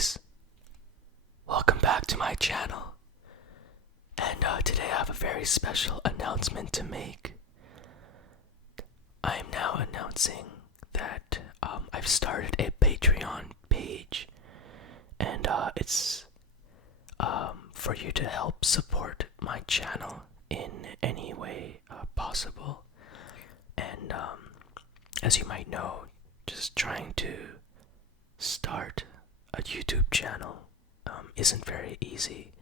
guys, welcome back to my channel. And today I have a very special announcement to make. I am now announcing that I've started a Patreon page, and it's for you to help support my channel in any way possible. And as you might know, just trying to start a YouTube channel isn't very easy,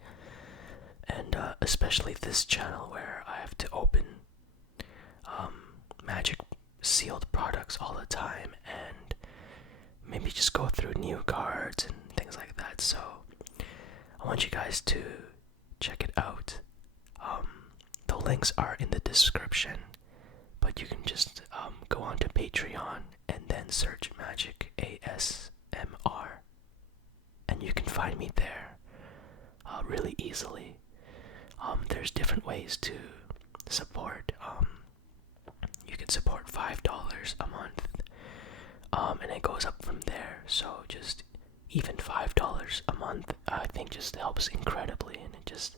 and especially this channel where I have to open magic sealed products all the time and maybe just go through new cards and things like that. So I want you guys to check it out. The links are in the description, but you can just go onto Patreon and then search Magic ASMR, and you can find me there really easily. There's different ways to support. You can support $5 a month, and it goes up from there. So just even $5 a month, I think, just helps incredibly, and it just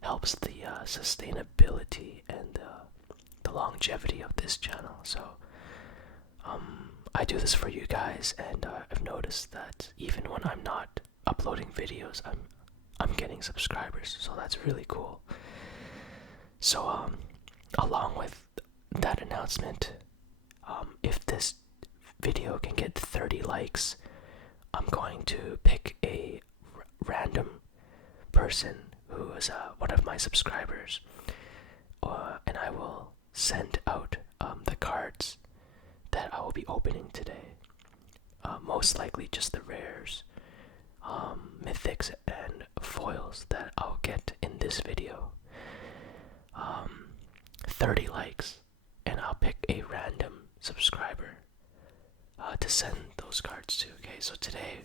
helps the sustainability and the longevity of this channel. So I do this for you guys, and I've noticed that even when I'm not uploading videos, I'm getting subscribers, so that's really cool. So along with that announcement, if this video can get 30 likes, I'm going to pick a random person who is one of my subscribers, and I will send out the cards that I will be opening today. Most likely just the rares, mythics, and foils that I'll get in this video. 30 likes, and I'll pick a random subscriber to send those cards to. Okay, so today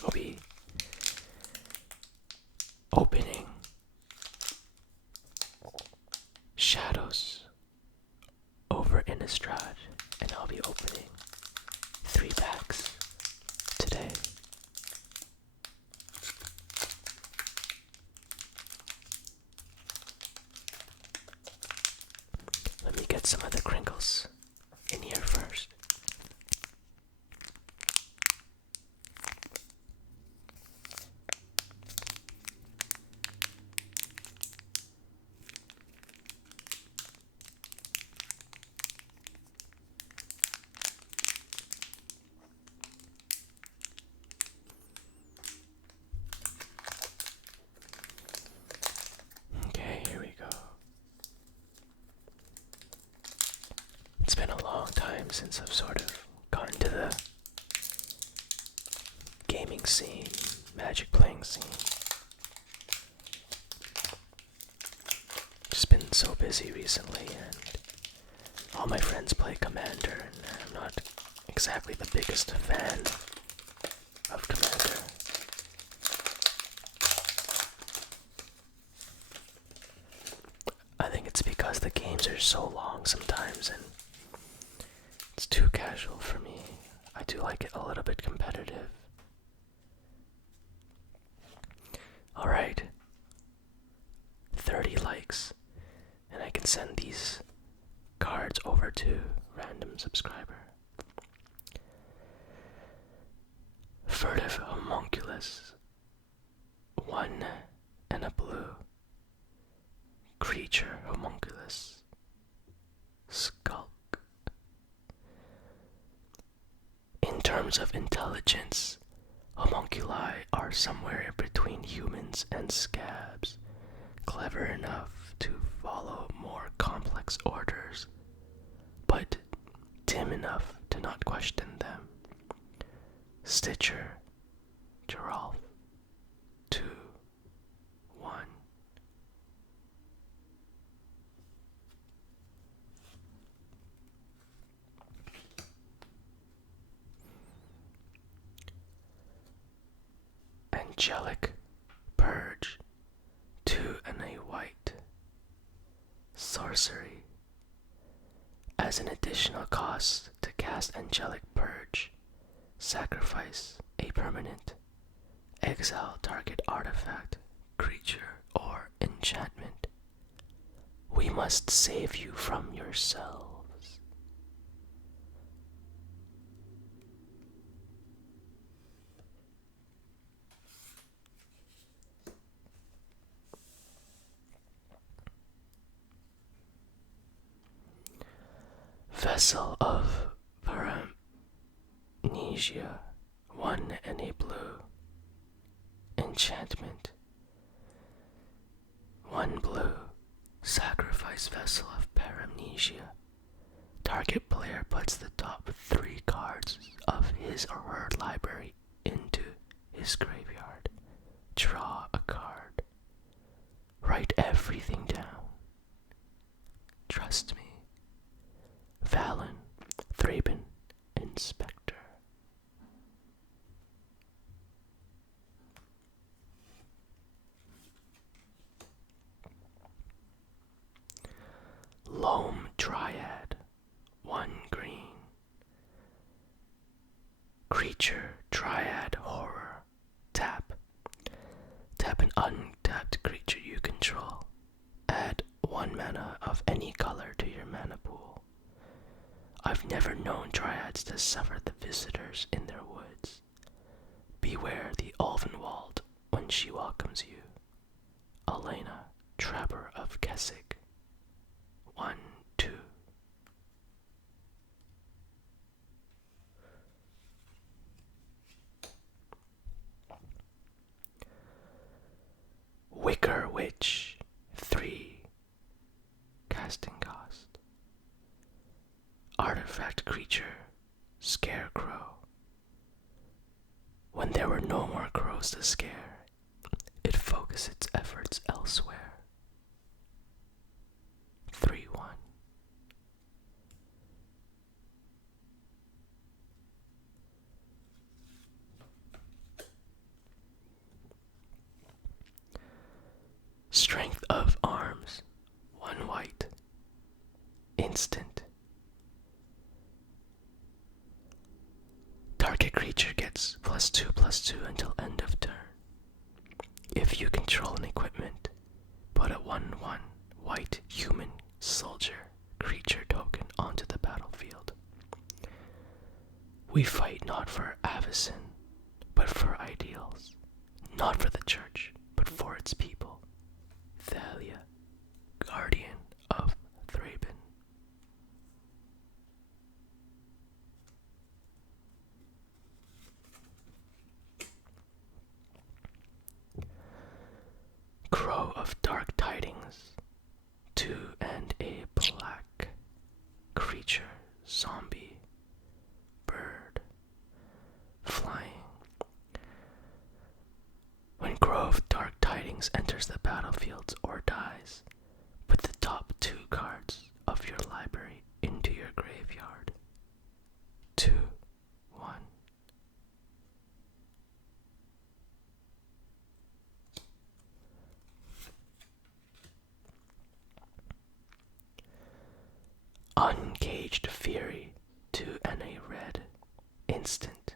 we'll be opening Shadows over Innistrad, and I'll be opening 3 packs today. Let me get some of the crinkles in here first. It's been a long time since I've sort of gone to the gaming scene, magic playing scene. Just been so busy recently, and all my friends play Commander, and I'm not exactly the biggest fan of Commander. I think it's because the games are so long sometimes, and it's too casual for me. I do like it a little bit competitive. Alright. 30 likes, and I can send these cards over to random subscriber. Furtive Homunculus. 1 and a blue. Creature Homunculus. Skulk. In terms of intelligence, homunculi are somewhere between humans and scabs, clever enough to follow more complex orders, but dim enough to not question them. Stitcher, Geralf, 2, 1. Angelic Purge, 2 and a white. Sorcery. As an additional cost to cast Angelic Purge, sacrifice a permanent Exile target artifact, creature, or enchantment. We must save you from yourselves. Vessel of Paramnesia, 1 and a blue. Enchantment. 1 blue. Sacrifice Vessel of Paramnesia. Target player puts the top 3 cards of his or her library into his graveyard. Draw a card. Write everything down. Trust me. Valen, Thraben, Inspector. Loam Dryad, 1 green. Creature Dryad Horror. Tap. Tap an untapped creature you control. Add 1 mana of any color to your mana pool. I've never known dryads to suffer the visitors in their woods. Beware the Ulvenwald when she welcomes you. Elena, Trapper of Keswick. 1, 2. Wicker Witch, 3. Casting cost. Artifact creature, Scarecrow. When there were no more crows to scare, it focused its efforts elsewhere. 3/1. Strength of Arms, 1 white. Instant. Target creature gets +2/+2 until end of turn. If you control an equipment, put a 1/1 white human soldier creature token onto the battlefield. We fight not for Avacyn, but for ideals. Not for the church, but for its people. Thalia, Guardian of Thraben. Crow of Dark Tidings, 2 and a black. Creature, zombie, bird, flying. When Crow of Dark Tidings enters the battlefield or dies, put the top 2 cards of your library into your graveyard. 2/1. Uncaged Fury, 2 and a red. Instant.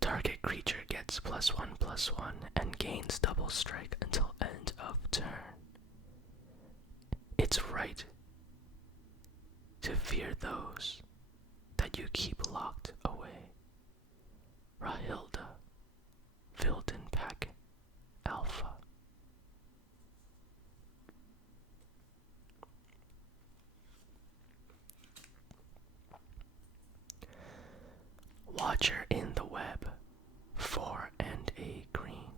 Target creature gets +1/+1 and gains double strike until end of turn. It's right to fear those that you keep locked away. Rahilda, Vilden Pack, Alpha. Watcher in the Web, 4 and a green.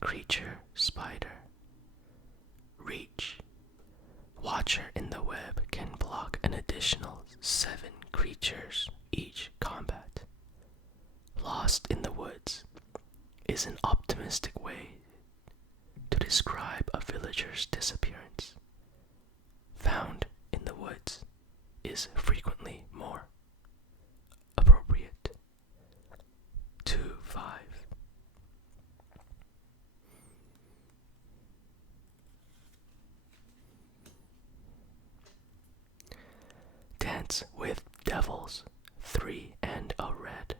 Creature, spider. Reach. Watcher in the Web can block an additional 7 creatures each combat. Lost in the Woods is an optimistic way to describe a villager's disappearance. Found in the woods is frequently more appropriate. 2/5. Dance with Devils, 3 and a red.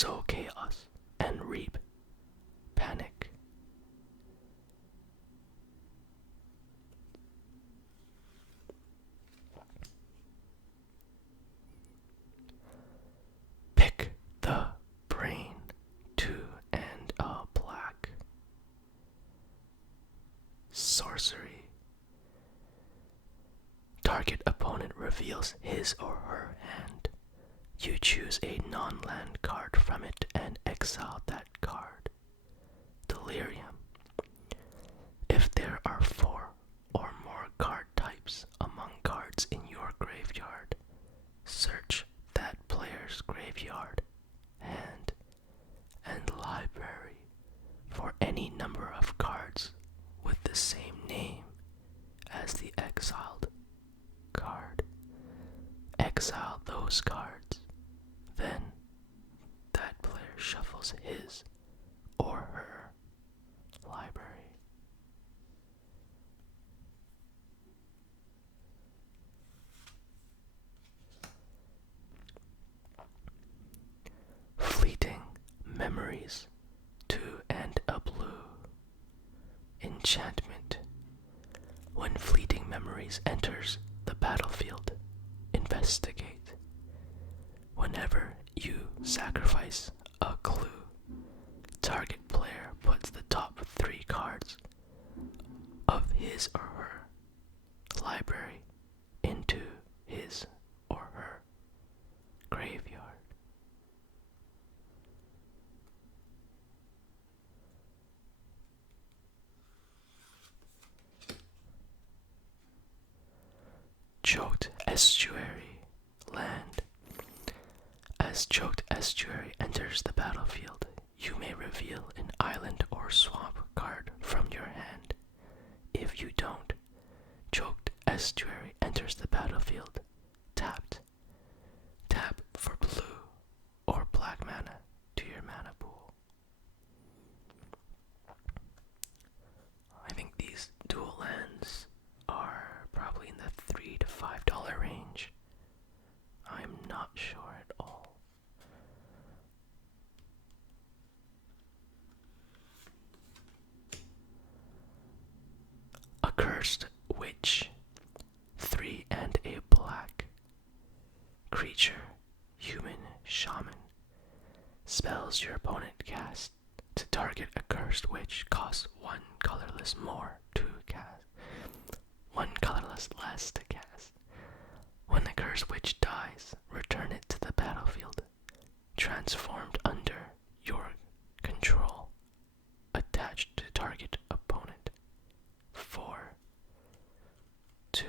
sow chaos and reap panic. Pick the brain, 2 and a black. Sorcery. Target opponent reveals his or her hand. You choose a non-land card from it and exile that card. Delirium. If there are 4 or more card types among cards in your graveyard, search that player's graveyard, hand, and library for any number of cards with the same name as the exiled card. Exile those cards. Then that player shuffles his or her library. Fleeting memories, 2 and a blue. Enchantment. When fleeting memories enters the battlefield, investigate. Whenever you sacrifice a clue, target player puts the top 3 cards of his or her library into his or her graveyard. Choked Estuary, land. As Choked Estuary enters the battlefield, you may reveal an island or swamp card from your hand. If you don't, Choked Estuary enters the battlefield tapped. Tap for blue or black mana to your mana pool. I think these dual lands are probably in the $3 to $5 range. I'm not sure at all. Accursed Witch, 3 and a black. Creature, human shaman. Spells your opponent cast to target a cursed witch costs 1 colorless more to cast. 1 colorless less to cast. When the cursed witch dies, return it to the battlefield, transformed under your control, attached to target opponent. 4, 2.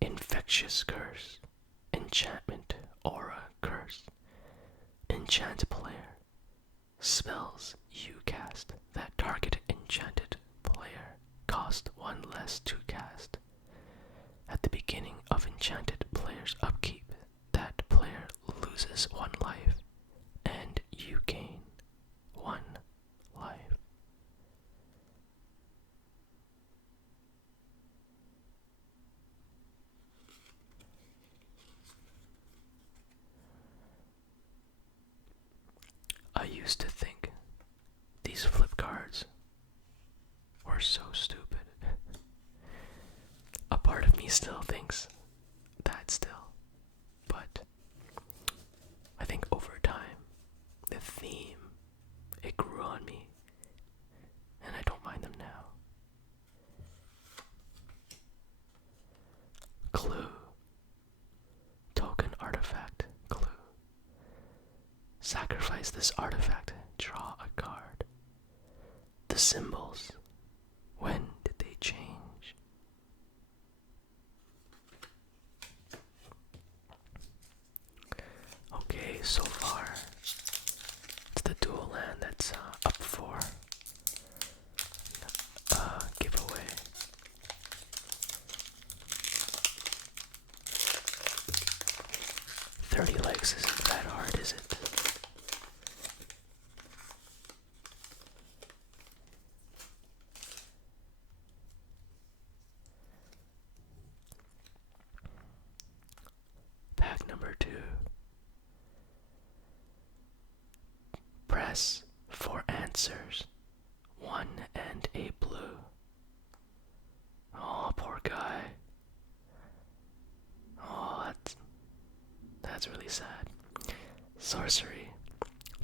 Infectious Curse, enchantment, aura, curse. Enchant player. Spells you cast that target enchanted player cost 1 less to cast. At the beginning of enchanted player's upkeep, that player loses 1 life, and you gain 1 life. I used to think these flip cards were so stupid. A part of me still thinks that still, but I think over time, the theme, it grew on me, and I don't mind them now. Clue. Token artifact, clue. Sacrifice this artifact, draw a card. The symbols, when did they change? Okay, so far, it's the dual land that's up for giveaway. $30 likes isn't that hard, is it? Fact number 2. Press for answers. 1 and a blue. Oh, poor guy. Oh, that's really sad. Sorcery.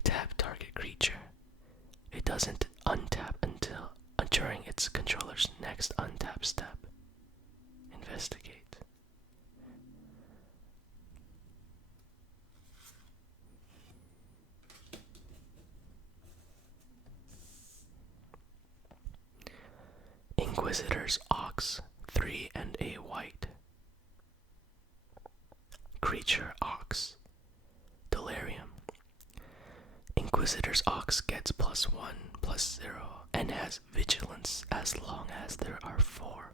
Tap target creature. It doesn't untap until during its controller's next untap step. Investigate. Inquisitor's Ox. 3 and a white. Creature Ox. Delirium. Inquisitor's Ox gets +1/+0 and has vigilance as long as there are 4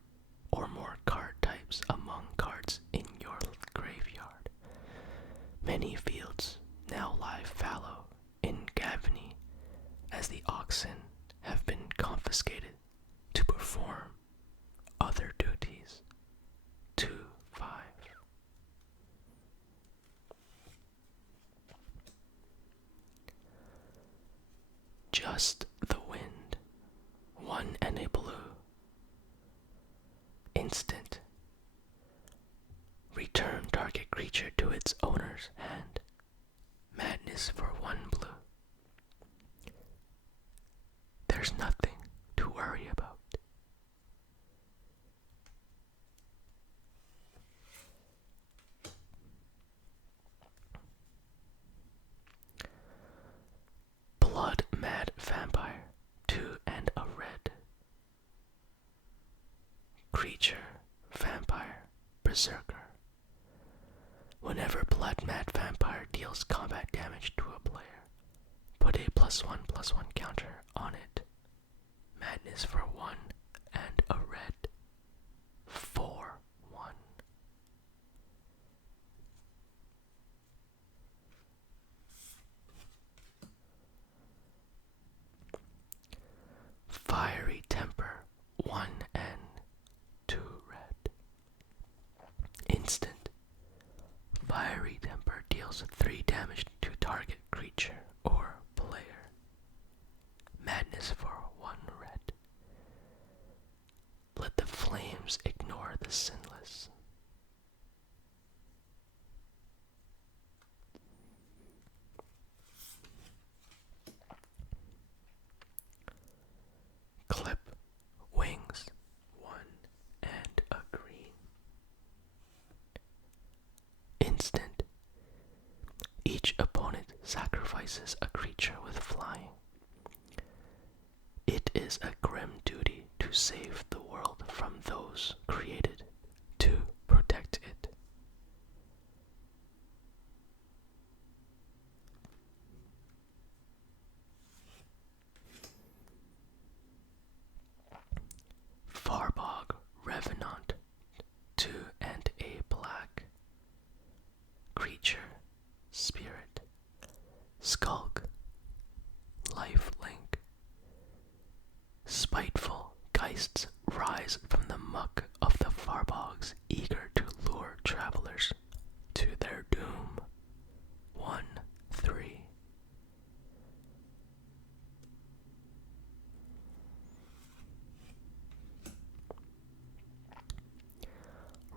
or more card types among cards in your graveyard. Many fields now lie fallow in Gavany as the oxen have been confiscated to perform other duties. 2/5. Just the Wind. 1 and a blue. Instant. Return target creature to its owner's hand. Madness for 1 blue. There's nothing to worry about. Blood Mad Vampire. 2 and a red. Creature, vampire, berserker. Whenever Blood Mad Vampire deals combat damage to a player, put a +1/+1 counter on it. Madness for 1 and a red. 4/1. Fiery Temper. 1 and 2 red. Instant. Fiery Temper deals 3 damage to target creature or player. Madness for 1 red. Let the flames ignore the sinless. Clip Wings. 1 and a green. Instant. Each opponent sacrifices a creature with flying. It is a grim duty to save the world from those created to protect it. Farbog Revenant. 2 and a black. Creature, spirit, skulk, lifelink. Spiteful geists rise from the muck of the Farbogs, eager to lure travelers to their doom. 1/3.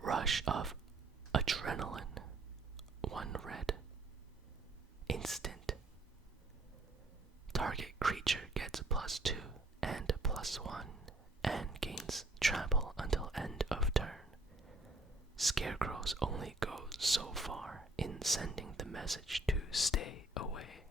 Rush of Adrenaline. 1 red. Instant. Target creature gets +2 and +1 and gains trample until end of turn. Scarecrows only go so far in sending the message to stay away.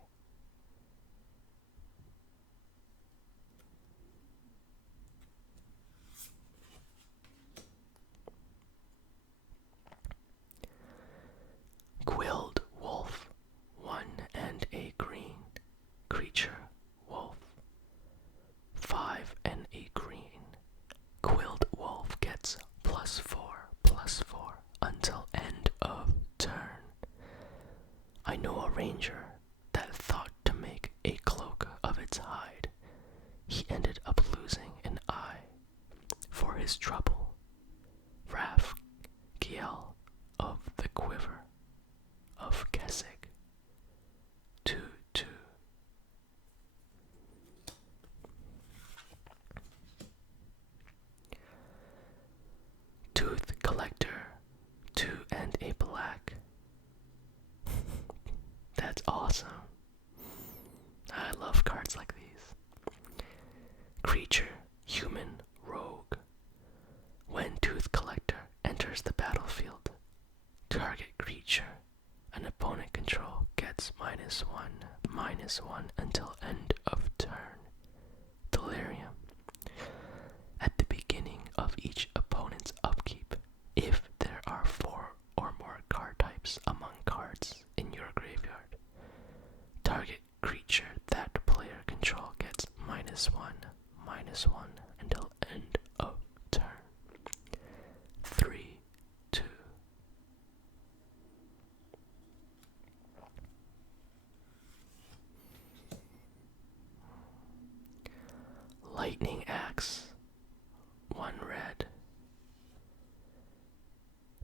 Quilled Wolf. 1 and a green. Creature, wolf. 5 and a green. Quilled Wolf gets +4/+4 until end of turn. I know a ranger that thought to make a cloak of its hide. He ended up losing an eye for his trouble. Raphael of the Quiver. enters the battlefield. Target creature an opponent control gets -1/-1 until end of turn. Delirium. At the beginning of each opponent's upkeep, if there are 4 or more card types among cards in your graveyard, target creature that player control gets -1/-1 until end of turn. 3/2. Lightning Axe. 1 red.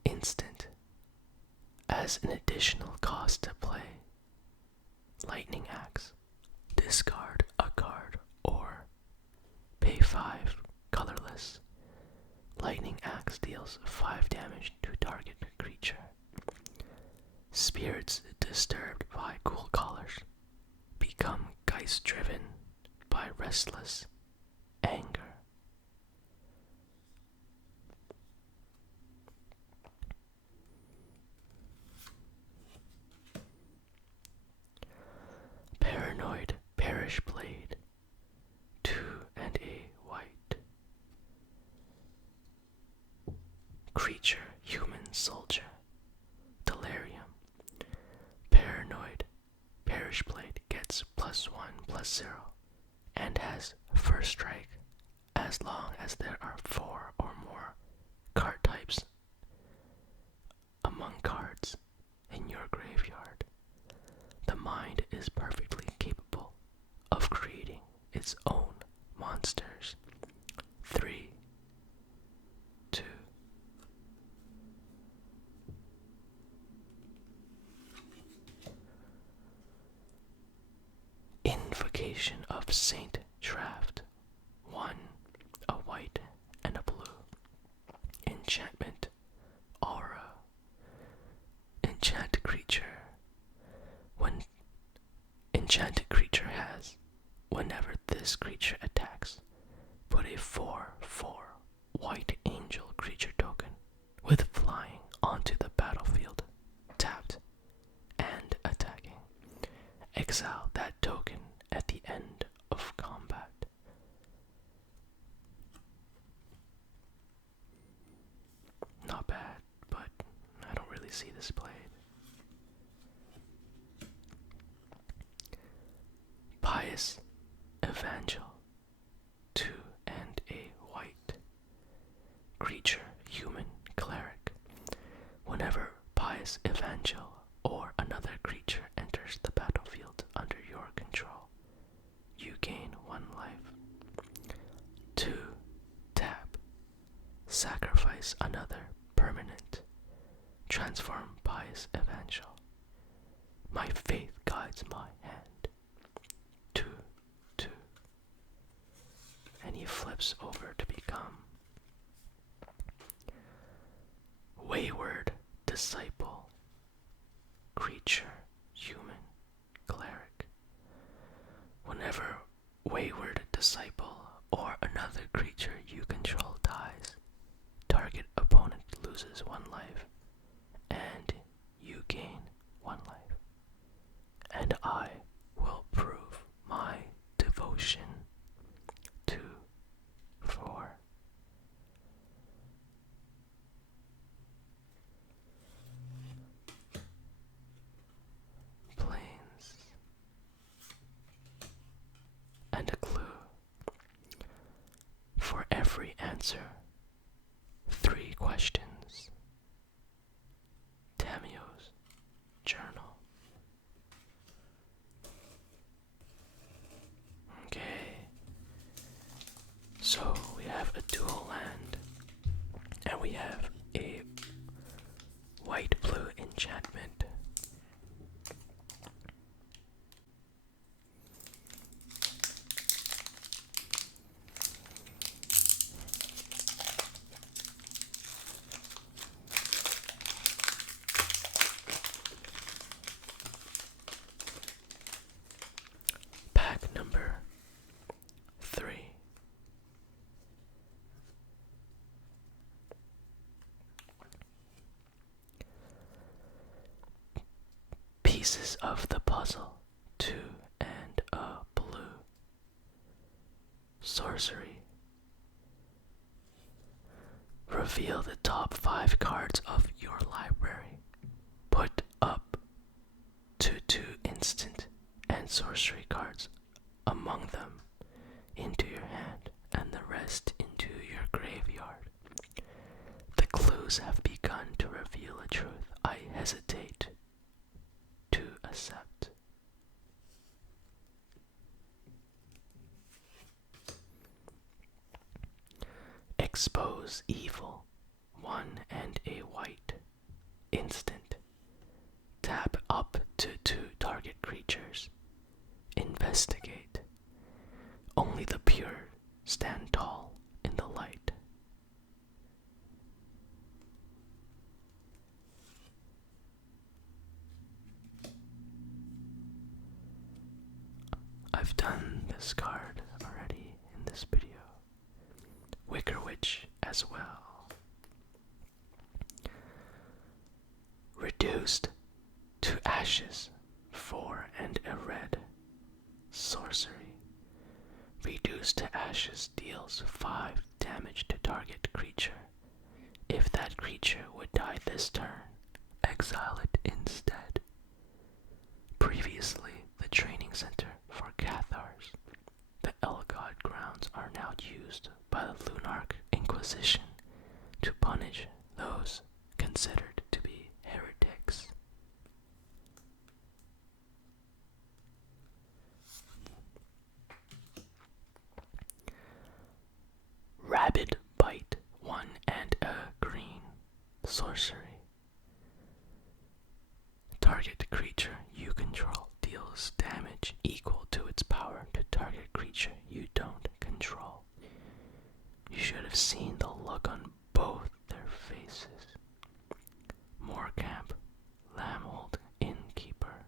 Instant. As an additional cost to play, Lightning Axe. Discard a card or pay 5 colorless. Lightning Axe deals 5 damage to target creature. Spirits disturbed by cool colors become geist driven by restless anger. Paranoid Parish Blade. 2 and a white. Creature human soldier. Delirium. Paranoid Parish Blade gets +1/+0 and has first strike as long as there are 4 or more card types among cards in your graveyard. The mind is perfectly capable of creating its own monsters. 3/2. Invocation of Saint Draft. 1, a white and a blue. Enchantment. Aura. Enchanted creature. When enchanted creature has, whenever this creature attacks, put a 4/4 white angel creature token with flying onto the battlefield, tapped and attacking. Exile that token at the end of combat. Not bad, but I don't really see this played. Pious Evangel. 2 and a white. Creature human cleric. Whenever Pious Evangel or another creature enters the battlefield under your control, you gain 1 life. 2. Tap. Sacrifice another permanent. Transform Pious Evangel. My faith guides my hand. 2/2. And he flips over to become Wayward Disciple. Creature human cleric. Whenever Wayward Disciple or another creature you control dies, target opponent loses 1 life and you gain 1 life. And I will prove my devotion. 2/4. Planes. And a clue. For every answer, 3 questions. Tamio's journal. Okay. So we have a dual land, and we have a white-blue enchantment. Pack number 3. pieces of the puzzle, 2 and a blue. Sorcery. Reveal the top 5 cards of your library. Put up to 2 instant and sorcery cards among them into your hand and the rest into your graveyard. The clues have begun to reveal a truth I hesitate to accept. Expose evil, 1 and a white. Instant. Tap up to 2 target creatures. Investigate. Only the pure stand tall in the light. I've done this card already in this video. Wicker Witch as well. Reduced to ashes, 4 and a red. Sorcery. Reduced to ashes deals 5 damage to target creature. If that creature would die this turn, exile it instead. Previously, the training center for Cathars. The Elgod grounds are now used by the Lunarch Inquisition to punish those considered to be heretics. Rabid Bite, 1 and a green. Sorcery. Target creature you control deals damage equal to its power to target creature you don't control. You should have seen the look on both their faces. Moorcamp, Lamhold, Innkeeper.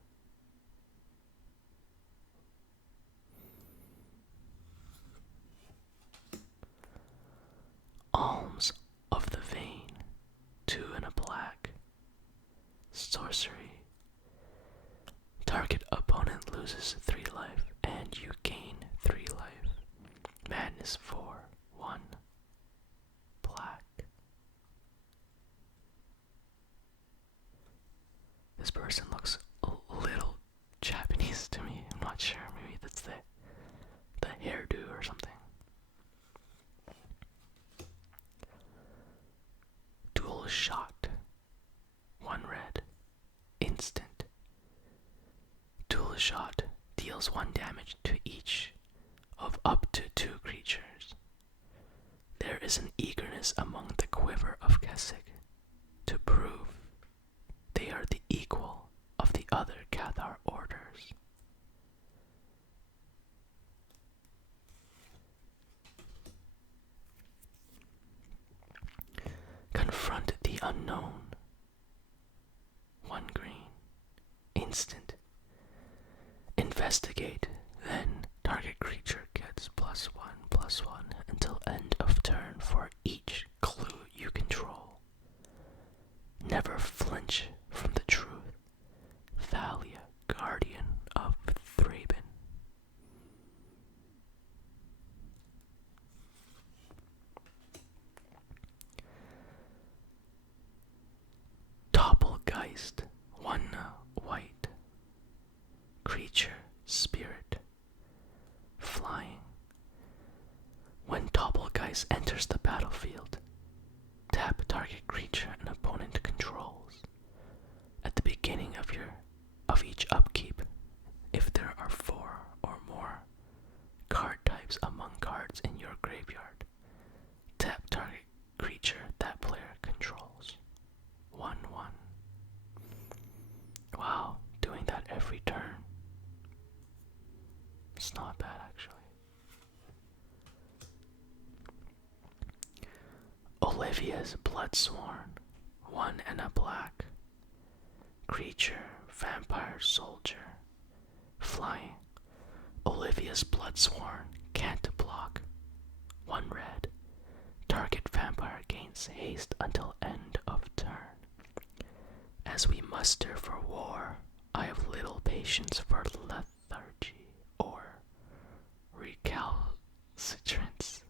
Alms of the Vein, 2 and a black. Sorcery. Target opponent loses 3 life and you gain 3 life. Madness 4, 1. Black. This person looks a little Japanese to me. I'm not sure. Maybe that's the hairdo or something. Dual Shot. 1 red. Instant. Dual Shot deals 1 damage to each of up to 2 creatures. There is an eagerness among the quiver of Keswick to prove they are the equal of the other Cathar orders. Confront the unknown. 1 green. Instant. Investigate, then target creature gets +1/+1 until end of turn for each clue you control. Never flinch from the truth. Thalia, Guardian of Thraben. Doppelgeist, 1 white. Creature, spirit, flying. When Doppelgeist enters the battlefield, tap target creature an opponent controls. At the beginning of each upkeep, if there are 4 or more card types among cards in your graveyard, tap target creature that player controls. 1/1. Wow, doing that every turn. It's not bad, actually. Olivia's Bloodsworn, 1 and a black. Creature, vampire, soldier, flying. Olivia's Bloodsworn can't block. 1 red. Target vampire gains haste until end of turn. As we muster for war, I have little patience for lethargy or recalcitrance.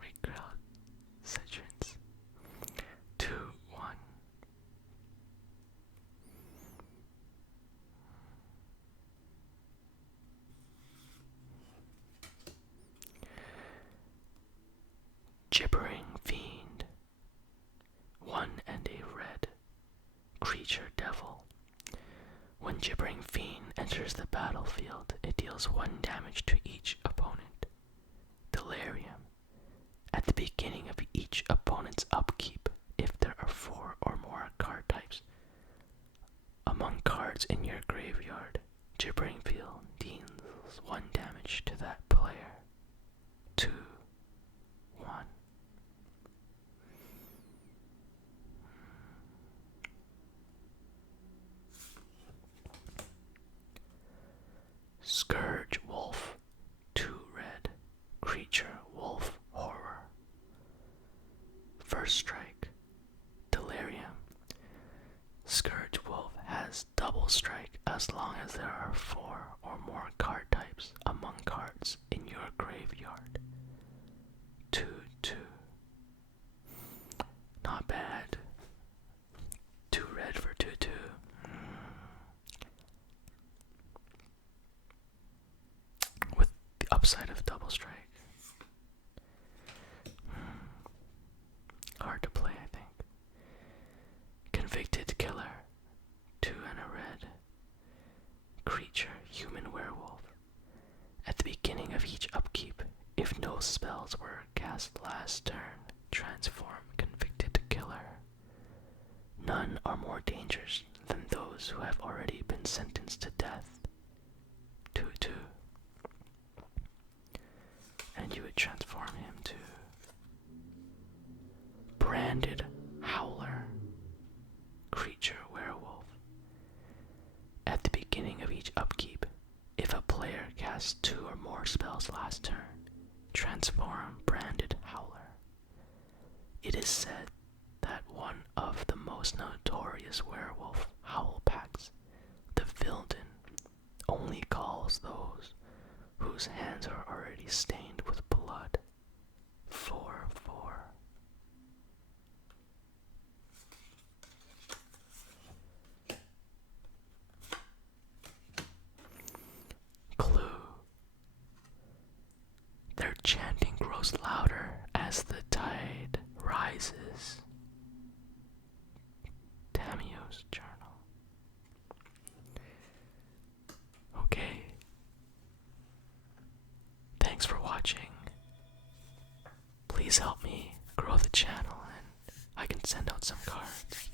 Recalcitrance. 2, 1. Gibbering fiend. 1 and a red. Creature devil. When Gibbering Fiend enters the battlefield, it deals 1 damage to each opponent. Delirium. At the beginning of each opponent's upkeep, if there are 4 or more card types among cards in your graveyard, Gibbering Fiend deals 1 damage to that player. 2, 1. Scourge Wolf. 2 red. Creature Wolf Horror. First strike. Delirium. Scourge Wolf has double strike as long as there are 4 or more card types among cards in your graveyard. 2, 2. Not bad. 2 red for 2, 2. With the upside of double strike. Hard to play, I think. Convicted Killer. 2 and a red. Creature Human Werewolf. At the beginning of each upkeep, if no spells were cast last turn, transform Convicted Killer. None are more dangerous than those who have already been sentenced to death. 2, 2. And you would transform him to Branded Howler. Creature Werewolf. At the beginning of each upkeep, if a player casts 2 or more spells last turn, transform Branded Howler. It is said that one of the most notorious werewolf howl packs, the Vilden, only calls those whose hands are already stained with blood. 4, 4. Clue. Their chanting grows louder as the tide rises. Tamio's journal. Okay. Thanks for watching. Please help me grow the channel and I can send out some cards.